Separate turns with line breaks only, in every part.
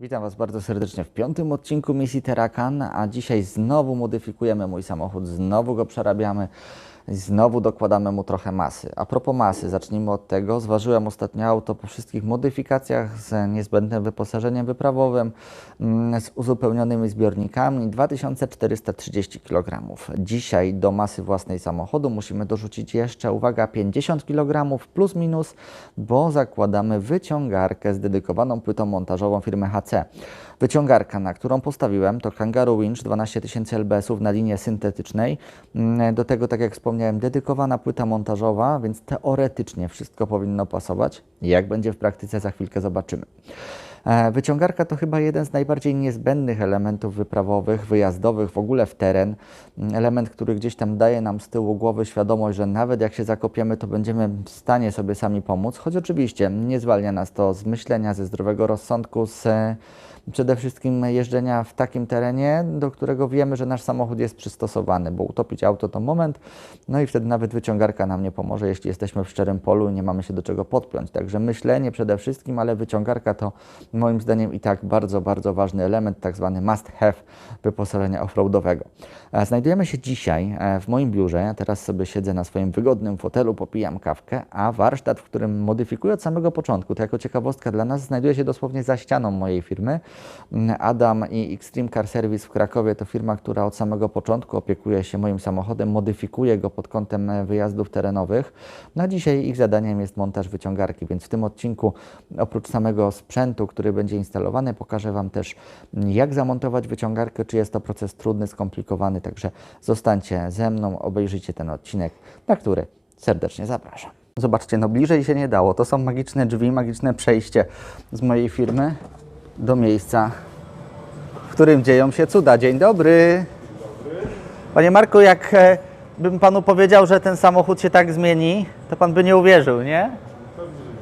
Witam Was bardzo serdecznie w piątym odcinku misji Terakan, a dzisiaj znowu modyfikujemy mój samochód, znowu go przerabiamy, znowu dokładamy mu trochę masy. A propos masy, zacznijmy od tego. Zważyłem ostatnio auto po wszystkich modyfikacjach z niezbędnym wyposażeniem wyprawowym, mm, z uzupełnionymi zbiornikami 2430 kg. Dzisiaj do masy własnej samochodu musimy dorzucić jeszcze, uwaga, 50 kg plus minus, bo zakładamy wyciągarkę z dedykowaną płytą montażową firmy HC. Wyciągarka, na którą postawiłem, to Kangaroo Winch 12 000 lbs na linie syntetycznej. Mm, Do tego, tak jak wspomniałem, dedykowana płyta montażowa, więc teoretycznie wszystko powinno pasować. Jak będzie w praktyce, za chwilkę zobaczymy. E, Wyciągarka to chyba jeden z najbardziej niezbędnych elementów wyprawowych, wyjazdowych, w ogóle w teren. Mm, Element, który gdzieś tam daje nam z tyłu głowy świadomość, że nawet jak się zakopiemy, to będziemy w stanie sobie sami pomóc. Choć oczywiście nie zwalnia nas to z myślenia, ze zdrowego rozsądku, z przede wszystkim jeżdżenia w takim terenie, do którego wiemy, że nasz samochód jest przystosowany, bo utopić auto to moment, no i wtedy nawet wyciągarka nam nie pomoże, jeśli jesteśmy w szczerym polu i nie mamy się do czego podpiąć. Także myślenie przede wszystkim, ale wyciągarka to moim zdaniem i tak bardzo, bardzo ważny element, tak zwany must have wyposażenia offroadowego. E, Znajdujemy się dzisiaj e, w moim biurze, ja teraz sobie siedzę na swoim wygodnym fotelu, popijam kawkę, a warsztat, w którym modyfikuję od samego początku, to jako ciekawostka dla nas, znajduje się dosłownie za ścianą mojej firmy. Adam i Extreme Car Service w Krakowie to firma, która od samego początku opiekuje się moim samochodem, modyfikuje go pod kątem wyjazdów terenowych. Na dzisiaj ich zadaniem jest montaż wyciągarki, więc w tym odcinku oprócz samego sprzętu, który będzie instalowany, pokażę Wam też jak zamontować wyciągarkę, czy jest to proces trudny, skomplikowany, także zostańcie ze mną, obejrzyjcie ten odcinek, na który serdecznie zapraszam. Zobaczcie, no bliżej się nie dało. To są magiczne drzwi, magiczne przejście z mojej firmy do miejsca, w którym dzieją się cuda. Dzień dobry. Panie Marku, jak e, bym panu powiedział, że ten samochód się tak zmieni, to pan by nie uwierzył, nie?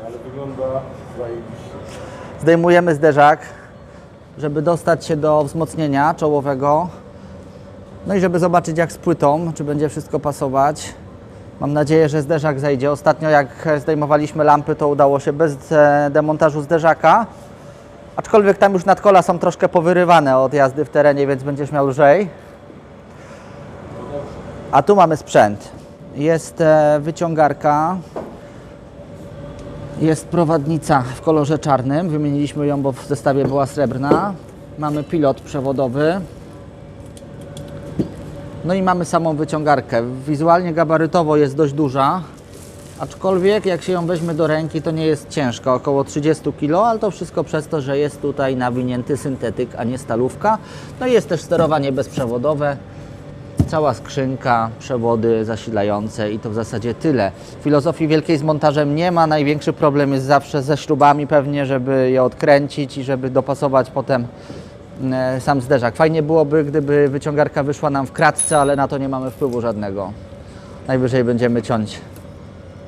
ale wygląda.
Zdejmujemy zderzak, żeby dostać się do wzmocnienia czołowego. No i żeby zobaczyć jak z płytą, czy będzie wszystko pasować. Mam nadzieję, że zderzak zejdzie. Ostatnio jak zdejmowaliśmy lampy, to udało się bez e, demontażu zderzaka. Aczkolwiek tam już nadkola są troszkę powyrywane od jazdy w terenie, więc będziesz miał lżej. A tu mamy sprzęt. Jest e, wyciągarka, jest prowadnica w kolorze czarnym. Wymieniliśmy ją, bo w zestawie była srebrna. Mamy pilot przewodowy. No i mamy samą wyciągarkę. Wizualnie gabarytowo jest dość duża. Aczkolwiek jak się ją weźmie do ręki, to nie jest ciężka, około 30 kg, ale to wszystko przez to, że jest tutaj nawinięty syntetyk, a nie stalówka. No i jest też sterowanie bezprzewodowe, cała skrzynka, przewody zasilające i to w zasadzie tyle. Filozofii wielkiej z montażem nie ma, największy problem jest zawsze ze śrubami pewnie, żeby je odkręcić i żeby dopasować potem e, sam zderzak. Fajnie byłoby, gdyby wyciągarka wyszła nam w kratce, ale na to nie mamy wpływu żadnego. Najwyżej będziemy ciąć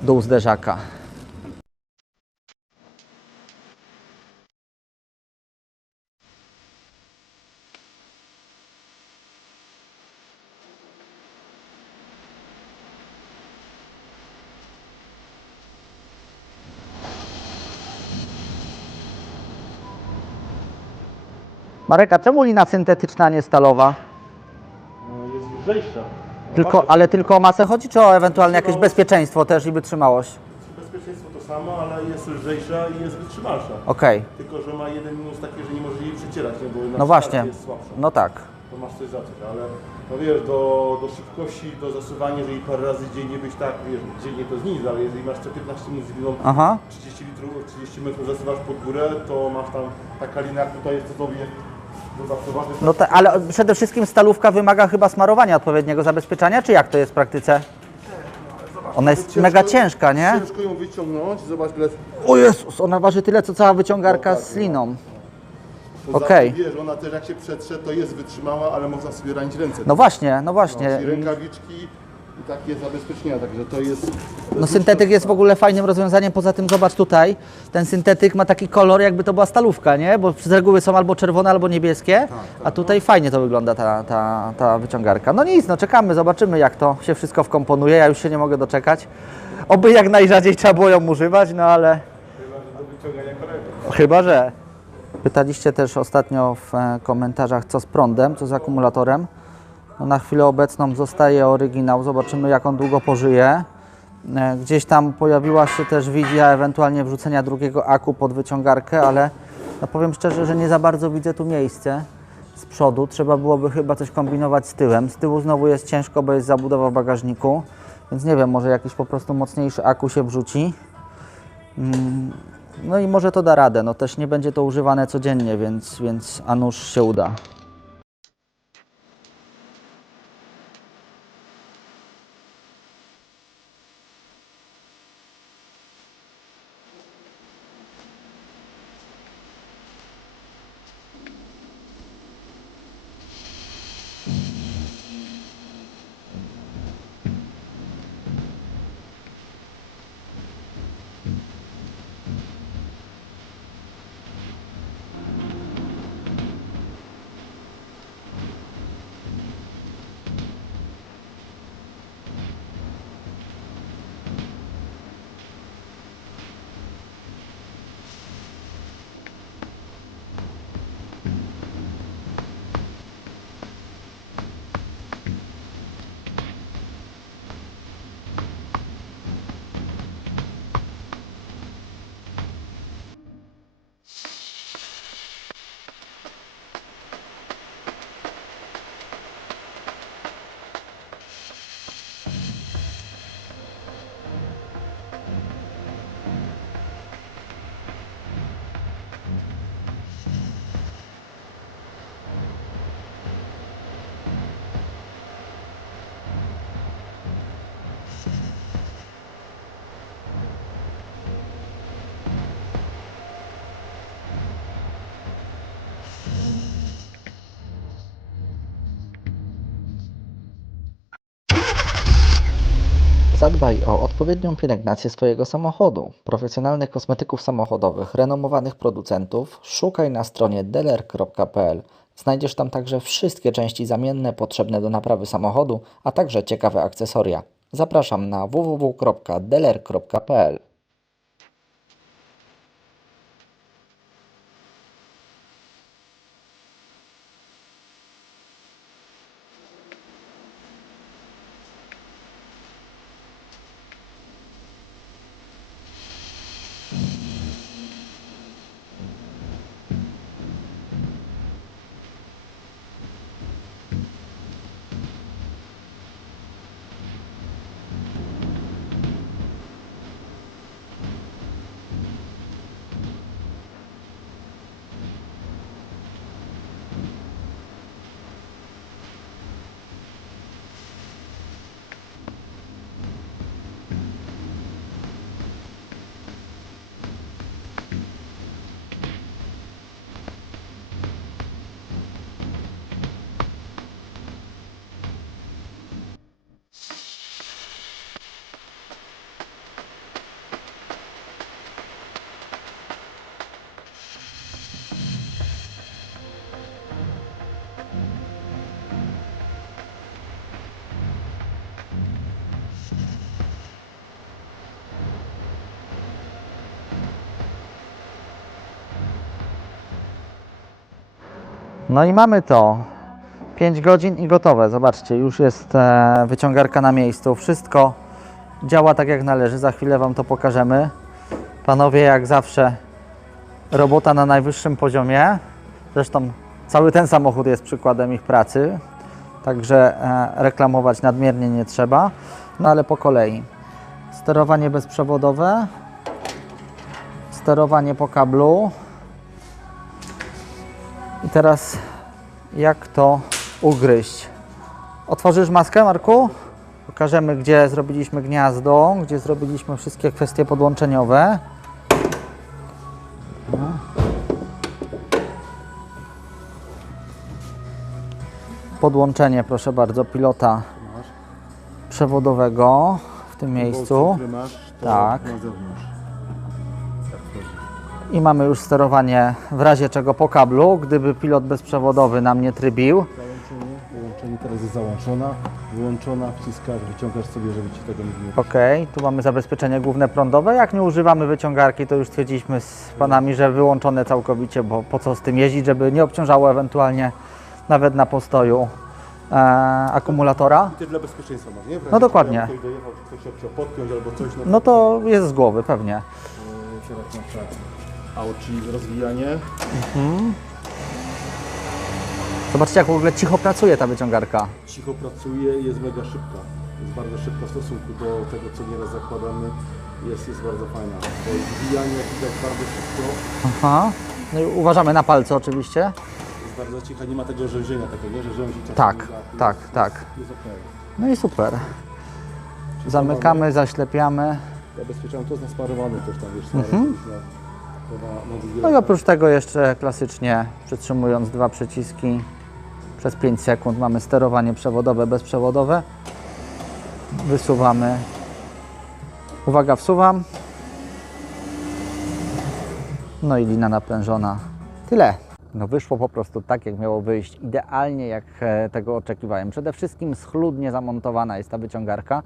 dół zderzaka. Marek, a czemu lina syntetyczna, nie stalowa?
No, jest lżejsza.
Tylko, ale tylko o masę chodzi, czy o ewentualnie jakieś bezpieczeństwo też i wytrzymałość?
Bezpieczeństwo to samo, ale jest lżejsza i jest wytrzymalsza.
Okej,
Tylko, że ma jeden minus taki, że nie możesz jej przecierać, nie? bo na
no właśnie.
jest słabsza.
No tak.
To masz coś za coś, ale no wiesz, do, do szybkości, do zasuwania, jeżeli parę razy dziennie byś tak, wiesz, dziennie to jest nic, ale jeżeli masz co 15 minut z liną
Aha.
30 litrów, 30 metrów zasuwasz pod górę, to masz tam taka lina, tutaj jest, to tobie dodatkowa.
No ta, ale przede wszystkim stalówka wymaga chyba smarowania odpowiedniego zabezpieczenia, czy jak to jest w praktyce? Ona jest
Ciężko-
mega ciężka, nie?
Ciężko ją wyciągnąć, zobacz ile
O Jezus, ona waży tyle, co cała wyciągarka
No tak,
z liną.
Poza
Okej.
wiesz, ona też jak się przetrze, to jest wytrzymała, ale można sobie ranić ręce.
No właśnie, no
No,
właśnie.
czyli rękawiczki i takie zabezpieczenia, także to jest...
No syntetyk jest w ogóle fajnym rozwiązaniem, poza tym zobacz tutaj, ten syntetyk ma taki kolor jakby to była stalówka, nie? Bo z reguły są albo czerwone, albo niebieskie, a tutaj fajnie to wygląda ta, ta, ta wyciągarka. No nic, no czekamy, zobaczymy jak to się wszystko wkomponuje, ja już się nie mogę doczekać. Oby jak najrzadziej trzeba było ją używać, no ale
Do wyciągania korego.
chyba, że... Pytaliście też ostatnio w e, komentarzach, co z prądem, co z akumulatorem. No na chwilę obecną zostaje oryginał, zobaczymy jak on długo pożyje. E, Gdzieś tam pojawiła się też wizja ewentualnie wrzucenia drugiego aku pod wyciągarkę, ale no powiem szczerze, że nie za bardzo widzę tu miejsce z przodu. Trzeba byłoby chyba coś kombinować z tyłem. Z tyłu znowu jest ciężko, bo jest zabudowa w bagażniku, więc nie wiem, może jakiś po prostu mocniejszy aku się wrzuci. Mm, No i może to da radę. No też nie będzie to używane codziennie, więc, więc a nuż się uda. Zadbaj o odpowiednią pielęgnację swojego samochodu. Profesjonalnych kosmetyków samochodowych, renomowanych producentów szukaj na stronie dealer.pl. Znajdziesz tam także wszystkie części zamienne potrzebne do naprawy samochodu, a także ciekawe akcesoria. Zapraszam na www.dealer.pl. No i mamy to. 5 godzin i gotowe. Zobaczcie, już jest e, wyciągarka na miejscu. Wszystko działa tak jak należy. Za chwilę Wam to pokażemy. Panowie, jak zawsze, robota na najwyższym poziomie. Zresztą cały ten samochód jest przykładem ich pracy. Także e, reklamować nadmiernie nie trzeba. No ale po kolei. Sterowanie bezprzewodowe. Sterowanie po kablu. I teraz jak to ugryźć? Otworzysz maskę, Marku? Pokażemy, gdzie zrobiliśmy gniazdo, gdzie zrobiliśmy wszystkie kwestie podłączeniowe. Podłączenie, proszę bardzo, pilota przewodowego w tym miejscu. Tak. I mamy już sterowanie w razie czego po kablu, gdyby pilot bezprzewodowy nam nie trybił.
Załączenie, zabezpieczenie teraz jest załączona, wyłączona, wciskasz, wyciągasz sobie, żeby Ci tego nie było.
Okej, tu mamy zabezpieczenie główne prądowe. Jak nie używamy wyciągarki, to już stwierdziliśmy z panami, że wyłączone całkowicie, bo po co z tym jeździć, żeby nie obciążało ewentualnie nawet na postoju e, akumulatora.
I Ty dla bezpieczeństwa masz, nie? W razie
No dokładnie.
Ktoś dojechał, ktoś się chciał podpiąć albo coś, no,
No to jest z głowy, pewnie.
Na przykład auci rozwijanie.
Zobaczcie, jak w ogóle cicho pracuje ta wyciągarka.
Cicho pracuje i jest mega szybka. Jest bardzo szybka w stosunku do tego, co nieraz zakładamy. Jest, jest bardzo fajna. Bo zwijanie widać bardzo szybko.
Aha. No i uważamy na palce oczywiście.
Jest bardzo cicha, nie ma tego rzęzienia takiego, że rządzi czasami.
Tak,
za-
tak,
jest,
tak.
Jest okej.
No i super. Zamykamy, zaślepiamy.
Zabezpieczamy, to jest nasparowany też tam, wiesz,
Mhm.
na,
No i oprócz tego jeszcze klasycznie przytrzymując dwa przyciski przez 5 sekund mamy sterowanie przewodowe, bezprzewodowe. Wysuwamy. Uwaga, wsuwam. No i lina naprężona. Tyle. No wyszło po prostu tak, jak miało wyjść. Idealnie, jak e, tego oczekiwałem. Przede wszystkim schludnie zamontowana jest ta wyciągarka,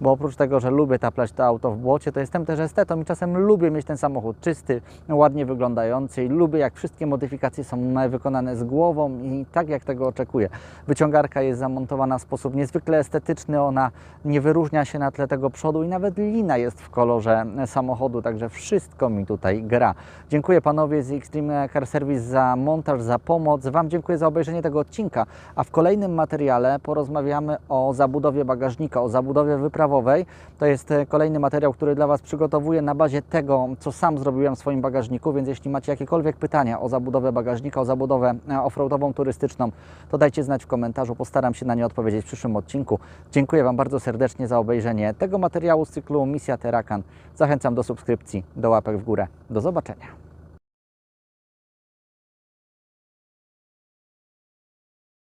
bo oprócz tego, że lubię taplać to auto w błocie, to jestem też estetą i czasem lubię mieć ten samochód czysty, ładnie wyglądający i lubię, jak wszystkie modyfikacje są wykonane z głową i tak, jak tego oczekuję. Wyciągarka jest zamontowana w sposób niezwykle estetyczny, ona nie wyróżnia się na tle tego przodu i nawet lina jest w kolorze samochodu, także wszystko mi tutaj gra. Dziękuję panowie z Extreme Car Service za montaż, za pomoc. Wam dziękuję za obejrzenie tego odcinka, a w kolejnym materiale porozmawiamy o zabudowie bagażnika, o zabudowie To jest e, kolejny materiał, który dla Was przygotowuję na bazie tego, co sam zrobiłem w swoim bagażniku, więc jeśli macie jakiekolwiek pytania o zabudowę bagażnika, o zabudowę e, offroadową, turystyczną, to dajcie znać w komentarzu, postaram się na nie odpowiedzieć w przyszłym odcinku. Dziękuję Wam bardzo serdecznie za obejrzenie tego materiału z cyklu Misja Terakan. Zachęcam do subskrypcji, do łapek w górę. Do zobaczenia.